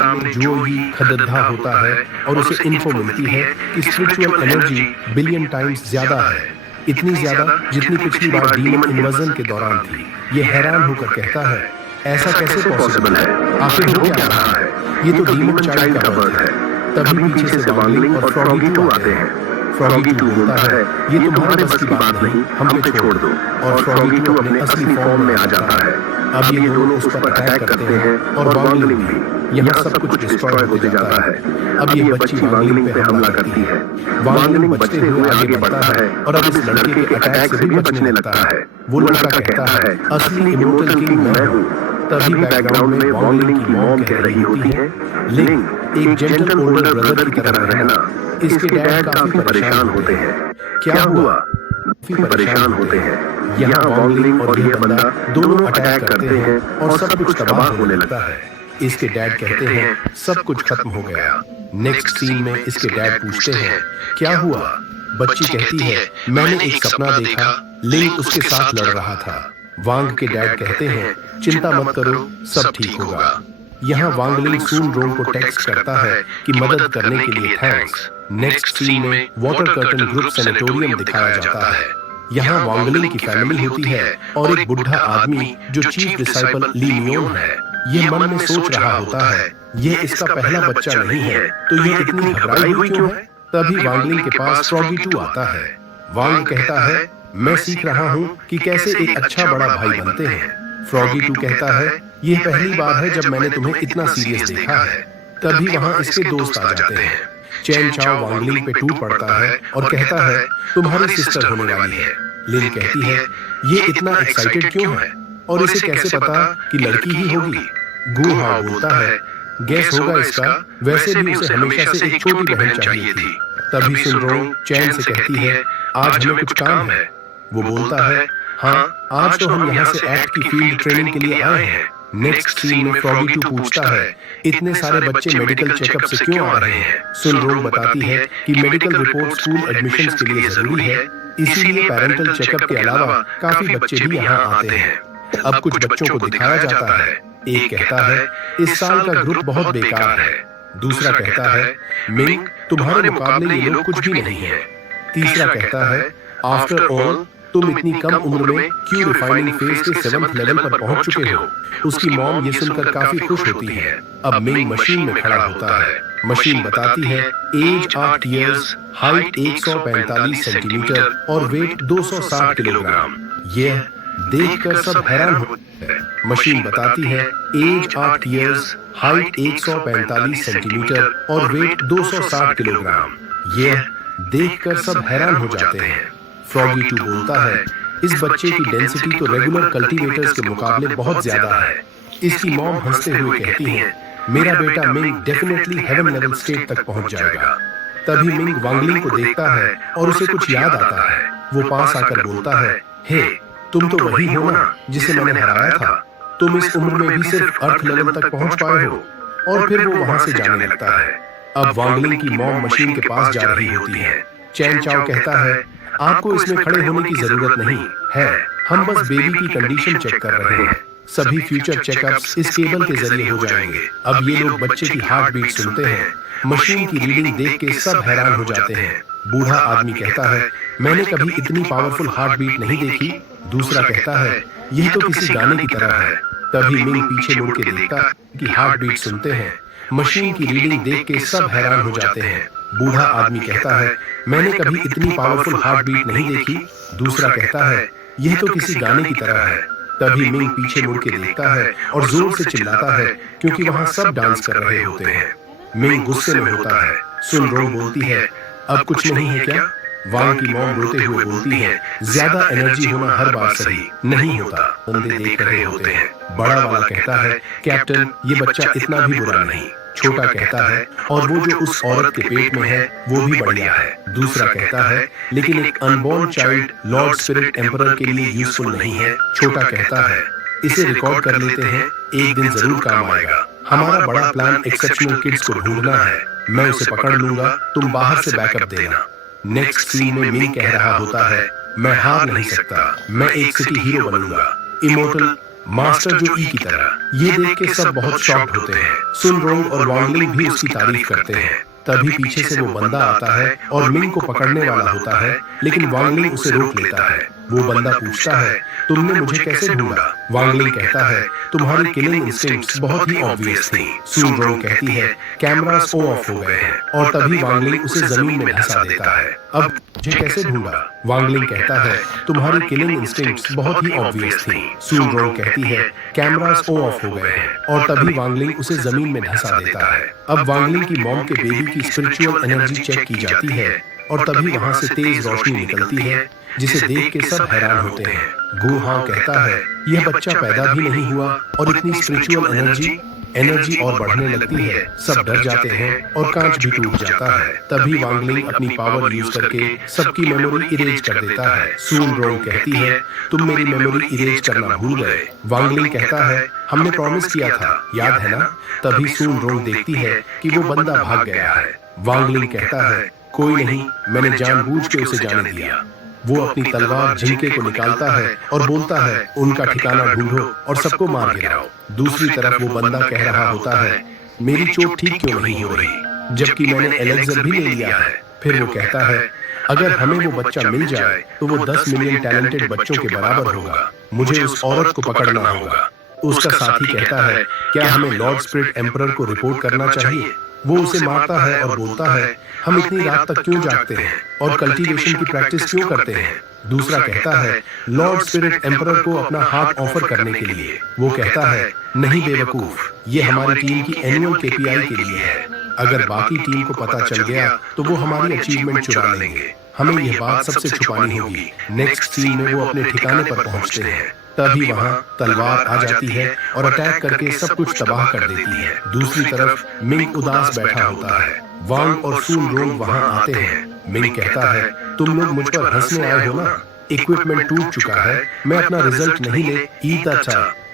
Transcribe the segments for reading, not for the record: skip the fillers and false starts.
सामने जो ही खदद्दा होता है और उसे इन्फो मिलती है कि स्पिरिचुअल एनर्जी बिलियन टाइम्स ज्यादा है, इतनी ज्यादा जितनी पिछली बार डीमन इन्वर्जन के दौरान थी। ये हैरान होकर कहता है, ऐसा कैसे पॉसिबल है? आखिर हो क्या रहा है? ये तो डीमन चाइल्ड का बर्थ है। तभी पीछे से वांगलिंग और फ्रॉगी टू आते हैं। फ्रॉगी टू बोलता है, ये तुम्हारे बस की बात नहीं, हम पे छोड़ दो। और फ्रॉगी टू अपने असली फॉर्म में आ जाता है। अब ये दोनों उस पर अटैक करते हैं और वांगलिंग भी। यहाँ सब कुछ डिस्ट्रॉय होते जाता है। अब ये बच्ची वांगलिंग पे हमला करती है। वांगलिंग बचते हुए आगे बढ़ता है और अब इस लड़के के अटैक से भी बचने लगता है। वो लड़का कहता है, असली इमोर्टल किंग मैं हूँ। तभी बैकग्राउंड में वांगलिंग की मॉम कह रही होती है, लिंग, एक जेंटल ओल्डर ब्रदर की तरह रहना। इसके डैड काफी परेशान होते हैं। क्या हुआ? काफी परेशान होते हैं। यहाँ वांगलिंग और यह बंदा दोनों अटैक करते हैं और सब कुछ तबाह होने लगता है। इसके डैड कहते हैं, सब कुछ खत्म हो गया। नेक्स्ट सीन में इसके डैड पूछते हैं, क्या हुआ? बच्ची कहती है, मैंने एक सपना देखा, लिंग उसके साथ लड़ रहा था। वांग के डैड कहते हैं, चिंता मत करो, सब ठीक होगा। यहाँ वांगलिंग सून रोंग को टेक्स्ट करता है कि मदद करने के लिए थैंक्स। नेक्स्ट सीन में वाटर कर्टन ग्रुप सैनिटोरियम दिखाया जाता है। यहाँ वांगलिंग की फैमिली होती है और एक बुढ़ा आदमी जो चीफ डिसाइपल ली मियोन है। ये मन में सोच रहा होता है, ये इसका पहला बच्चा नहीं है, तो ये इतनी घबराई हुई क्यों है? तभी वांगलिंग के पास फ्रॉगी टू आता है। वांग कहता है, मैं सीख रहा हूँ कि कैसे एक अच्छा बड़ा भाई बनते हैं। फ्रॉगी टू कहता है, यह पहली बार है जब मैंने तुम्हें इतना सीरियस देखा है। तभी वहाँ इसके दोस्त आ जाते हैं। चैन चाओ वांगलिंग पे टूट पड़ता है और कहता है, तुम्हारी सिस्टर होने वाली है। लिन कहती है, ये इतना एक्साइटेड क्यों है और इसे कैसे पता कि लड़की ही होगी? गु हाओ बोलता है, गैस होगा इसका, वैसे भी उसे हमेशा से एक छोटी बहन चाहिए थी। तभी सुन रोंग चैन से कहती है, आज हमें कुछ काम है। वो बोलता है, हाँ, आज तो हम यहाँ से एक्ट की फील्ड ट्रेनिंग के लिए आए हैं। नेक्स्ट सीन में फ्रॉगी टू पूछता है, इतने सारे बच्चे मेडिकल चेकअप से क्यों आ रहे हैं? सुन रोंग बताती है कि मेडिकल रिपोर्ट स्कूल एडमिशंस के लिए जरूरी है, इसीलिए पेरेंटल चेकअप के अलावा काफी बच्चे भी यहाँ आते हैं। अब कुछ बच्चों को दिखाया जाता है। एक कहता है, इस साल का ग्रुप बहुत बेकार है। दूसरा कहता है, मिंग, तुम्हारे मुकाबले ये लोग कुछ भी नहीं है। तीसरा कहता है, आफ्टर ऑल तुम इतनी कम उम्र में क्यों रिफाइनिंग फेज के 7th लेवल पर पहुंच चुके हो? उसकी मॉम ये सुनकर काफी खुश होती है। अब मिंग मशीन में खड़ा होता है। मशीन बताती है, एज 8 इयर्स, हाइट 145 सेंटीमीटर और वेट 260 किलोग्राम। यह देखकर सब हैरान होते हैं। मशीन बताती है, एज 8 इयर्स, हाइट 145 सेंटीमीटर और वेट 260 किलोग्राम। यह देखकर सब हैरान हो जाते हैं। फ्रॉगी टू बोलता है, इस बच्चे की डेंसिटी तो रेगुलर कल्टीवेटर्स के मुकाबले बहुत ज्यादा है। इसकी मॉम हंसते हुए कहती है, मेरा बेटा Ming definitely heaven level state तक पहुंच जाएगा। तभी मिंग वांगलिंग को देखता है और उसे कुछ याद आता है। वो पास आकर बोलता है, हे, तुम तो वही हो ना जिसे मैंने हराया था। तुम इस उम्र में भी सिर्फ अर्थ लेवल तक पहुंच पाए हो। और फिर वो वहां से जाने लगता है। अब वांगलिंग की मॉम मशीन के पास जा रही होती है। चैन चाओ कहता है, आपको इसमें खड़े होने की जरूरत नहीं है, हम बस बेबी की कंडीशन चेक कर रहे हैं। सभी फ्यूचर चेकअप्स इस केबल के जरिए हो जाएंगे। अब ये लोग बच्चे की हार्ट बीट सुनते हैं। मशीन की रीडिंग देख के सब हैरान हो जाते हैं। बूढ़ा आदमी कहता है, मैंने कभी इतनी पावरफुल हार्ट बीट नहीं देखी। दूसरा कहता है, यह तो किसी गाने की तरह है। तभी मिंग पीछे मुड़ के देखता कि हार्ट बीट सुनते हैं। मशीन की रीडिंग देख के सब हैरान हो जाते हैं। बूढ़ा आदमी कहता है, मैंने कभी इतनी पावरफुल हार्ट बीट नहीं देखी। दूसरा कहता है, यह तो किसी गाने की तरह है। तभी मिंग पीछे मुड़ के देखता है और जोर से चिल्लाता है, क्योंकि वहां सब डांस कर रहे होते हैं। मिंग गुस्से में होता है। सुन रोंग बोलती है, अब कुछ नहीं है क्या? वांग की मॉम रोते हुए बोलती है, ज्यादा एनर्जी होना हर बार सही नहीं होता। बंदे देख रहे होते हैं। बड़ा वाला कहता है, कैप्टन, ये बच्चा इतना भी बुरा नहीं। छोटा कहता है, और वो जो उस औरत के पेट में है वो भी बढ़िया है। दूसरा कहता है, लेकिन एक unborn child Lord spirit emperor के लिए यूजफुल नहीं है। छोटा कहता है, इसे रिकॉर्ड कर लेते हैं, एक दिन जरूर काम आएगा। हमारा बड़ा प्लान एक्सेप्शनल किड्स को ढूंढना है। मैं उसे पकड़ लूंगा, तुम बाहर से बैकअप देना। नेक्स्ट सीन में मिंग कह रहा होता है, मैं हार नहीं सकता, मैं एक सिटी हीरो बनूंगा। इमोर्टल मास्टर जो ई की तरह। ये देख के सब बहुत शॉक्ड होते हैं। सुन रोंग और वांग लिंग भी उसकी तारीफ करते हैं। तभी पीछे से वो बंदा आता है और मिंग को पकड़ने वाला होता है, लेकिन वांग लिंग उसे रोक लेता है। वो बंदा पूछता है, तुमने मुझे कैसे ढूंढा? वांग लिंग कहता है, तुम्हारी किलिंग इंस्टिंक्ट्स बहुत ही ऑब्वियस थी। सुन रोंग कहती है, कैमरास ऑफ हो गए हैं। और तभी वांग लिंग उसे जमीन में धंसा देता है। अब मुझे कैसे ढूंढा? वांग लिंग कहता है, तुम्हारी किलिंग इंस्टिंक्ट्स बहुत ही ऑब्वियस थी। सुन रोंग कहती है, कैमरास ऑफ हो गए हैं। और तभी वांग लिंग उसे जमीन में धंसा देता है। अब वांग लिंग की मॉम के बेबी की स्पिरिचुअल एनर्जी चेक की जाती है और तभी वहां से तेज रोशनी निकलती है, जिसे देख के सब हैरान होते हैं। गु हां कहता है, यह बच्चा पैदा भी नहीं हुआ और इतनी स्पिरिचुअल एनर्जी और बढ़ने लगती है। सब डर जाते हैं और कांच भी टूट जाता है। तभी वांग लिंग अपनी पावर यूज करके सबकी मेमोरी इरेज कर देता है। सुन रोंग कहती है, तुम मेरी मेमोरी इरेज करना भूल गए। वांग लिंग कहता है, हमने प्रॉमिस किया था, याद है ना? तभी सुन रोंग देखती है कि वो बंदा भाग गया है। वांग लिंग कहता है, कोई नहीं, मैंने जानबूझ के उसे जाने दिया। वो अपनी तलवार झिंके को निकालता है और बोलता है, उनका ठिकाना ढूंढो और सबको मार गिराओ। दूसरी तरफ वो बंदा कह रहा होता है, मेरी चोट ठीक क्यों नहीं हो रही, जबकि मैंने एलेक्सर भी ले लिया है। फिर वो कहता है, अगर हमें वो बच्चा मिल जाए तो वो 10 मिलियन टैलेंटेड बच्चों के बराबर होगा। मुझे उस औरत को पकड़ना होगा। उसका साथी कहता है, क्या हमें लॉर्ड स्पिरिट एम्परर को रिपोर्ट करना चाहिए? वो उसे मारता है और बोलता है, हम इतनी रात तक क्यों जागते हैं और कल्टीवेशन की प्रैक्टिस क्यों करते हैं? दूसरा कहता है, लॉर्ड स्पिरिट एम्परर को अपना हाथ ऑफर करने के लिए। वो कहता है, नहीं बेवकूफ, ये हमारी टीम की एनुअल केपीआई के लिए है। अगर बाकी टीम को पता चल गया तो वो हमारी अचीवमेंट चुरा लेंगे। हमें यह बात सबसे छुपानी होगी। नेक्स्ट सीन में वो अपने ठिकाने पर पहुंचते हैं। तभी वहां तलवार आ जाती है और अटैक करके सब कुछ तबाह कर देती है। दूसरी तरफ मिंग उदास बैठा होता है। वांग और सुन रोंग वहां आते हैं। मिंग कहता है, तुम लोग मुझ पर हंसने आए हो ना? इक्विपमेंट टूट चुका है, मैं अपना रिजल्ट नहीं ले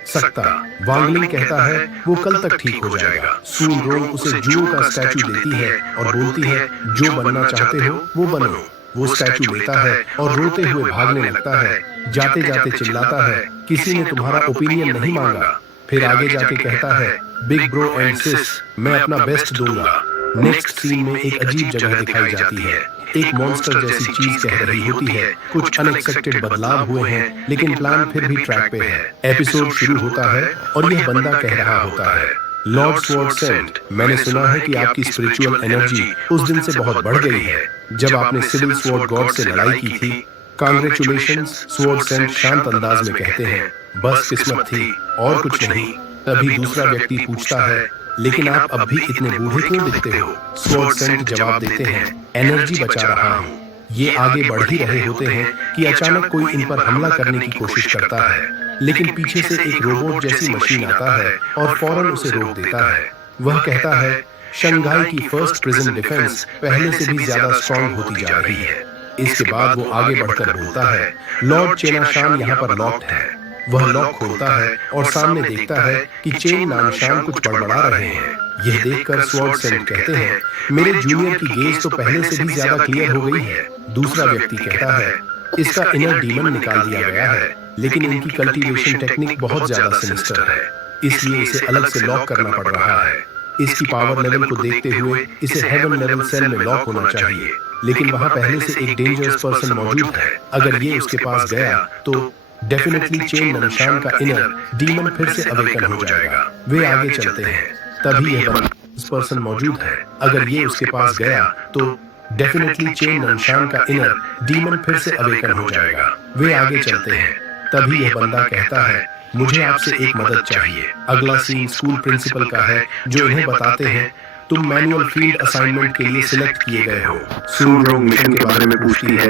सकता। वांग लिंग कहता है, वो कल तक ठीक हो जाएगा। सुन रोंग उसे जू का स्टैचू देती है और बोलती है, जो बनना चाहते हो वो बनो। वो स्टैचू लेता है और रोते हुए भागने लगता है। जाते जाते चिल्लाता है, किसी ने तुम्हारा ओपिनियन नहीं मांगा। फिर आगे जाके कहता है, बिग ब्रो एंड सिस, मैं अपना बेस्ट दूंगा। नेक्स्ट सीन में एक अजीब जगह दिखाई जाती है। एक मॉन्स्टर जैसी चीज कह रही होती है, कुछ अनएक्सपेक्टेड बदलाव हुए हैं, लेकिन प्लान फिर भी ट्रैक पे है। एपिसोड शुरू होता है और यह बंदा कह रहा होता है, लॉर्ड स्वॉर्ड सेंट, मैंने सुना है कि आपकी स्पिरिचुअल एनर्जी उस दिन से बहुत बढ़ गई है जब आपने सिविल स्वॉर्ड गॉड से लड़ाई की थी। कांग्रेचुलेशंस, स्वॉर्ड सेंट शांत अंदाज में कहते हैं, बस किस्मत थी और कुछ नहीं। तभी दूसरा व्यक्ति पूछता है, लेकिन आप अब भी इतने बूढ़े क्यों दिखते हो? स्वॉर्ड सेंट जवाब देते हैं, एनर्जी बचा रहा हूँ। ये आगे बढ़ ही रहे होते हैं कि अचानक कोई इन पर हमला करने की कोशिश करता है, लेकिन पीछे से एक रोबोट जैसी मशीन आता है और फौरन उसे रोक देता है। वह कहता है, शंघाई की फर्स्ट प्रिजन डिफेंस पहले से भी ज्यादा स्ट्रॉन्ग होती जा रही है। इसके बाद वो आगे बढ़कर बोलता है, लॉर्ड चेना शान यहाँ पर लॉक्ड है। वह लॉक खोलता है और सामने देखता है कि चेन नामशान कुछ बड़बड़ा रहे हैं। यह देखकर स्वॉर्ड सेंट कहते हैं, मेरे जूनियर की गेज तो पहले से भी ज्यादा क्लियर हो गई है। दूसरा व्यक्ति कहता है, इसका इनर डीमन निकाल दिया गया है, लेकिन इनकी कल्टीवेशन टेक्निक बहुत ज्यादा सिनिस्टर है, इसलिए इसे अलग से लॉक करना पड़ रहा है। इसकी पावर लेवल को देखते हुए इसे हेवन लेवल सेल में लॉक होना चाहिए, लेकिन वहां पहले से एक डेंजरस पर्सन मौजूद है। अगर ये उसके पास गया तो डेफिनेटली चेन नमशान का इनर डीमन फिर से अवेकन हो जाएगा। वे आगे चलते हैं। तभी यह पर्सन मौजूद है। अगर ये उसके पास गया तो डेफिनेटली चेन नमशान का इनर डीमन फिर से अवेकन हो जाएगा। वे आगे चलते हैं। तभी यह बंदा कहता है, मुझे आपसे एक मदद चाहिए। अगला सीन स्कूल प्रिंसिपल का है, जो इन्हें बताते हैं, तुम मैनुअल फील्ड असाइनमेंट के लिए सिलेक्ट किए गए हो। सुन रोंग मिशन के बारे में पूछती है,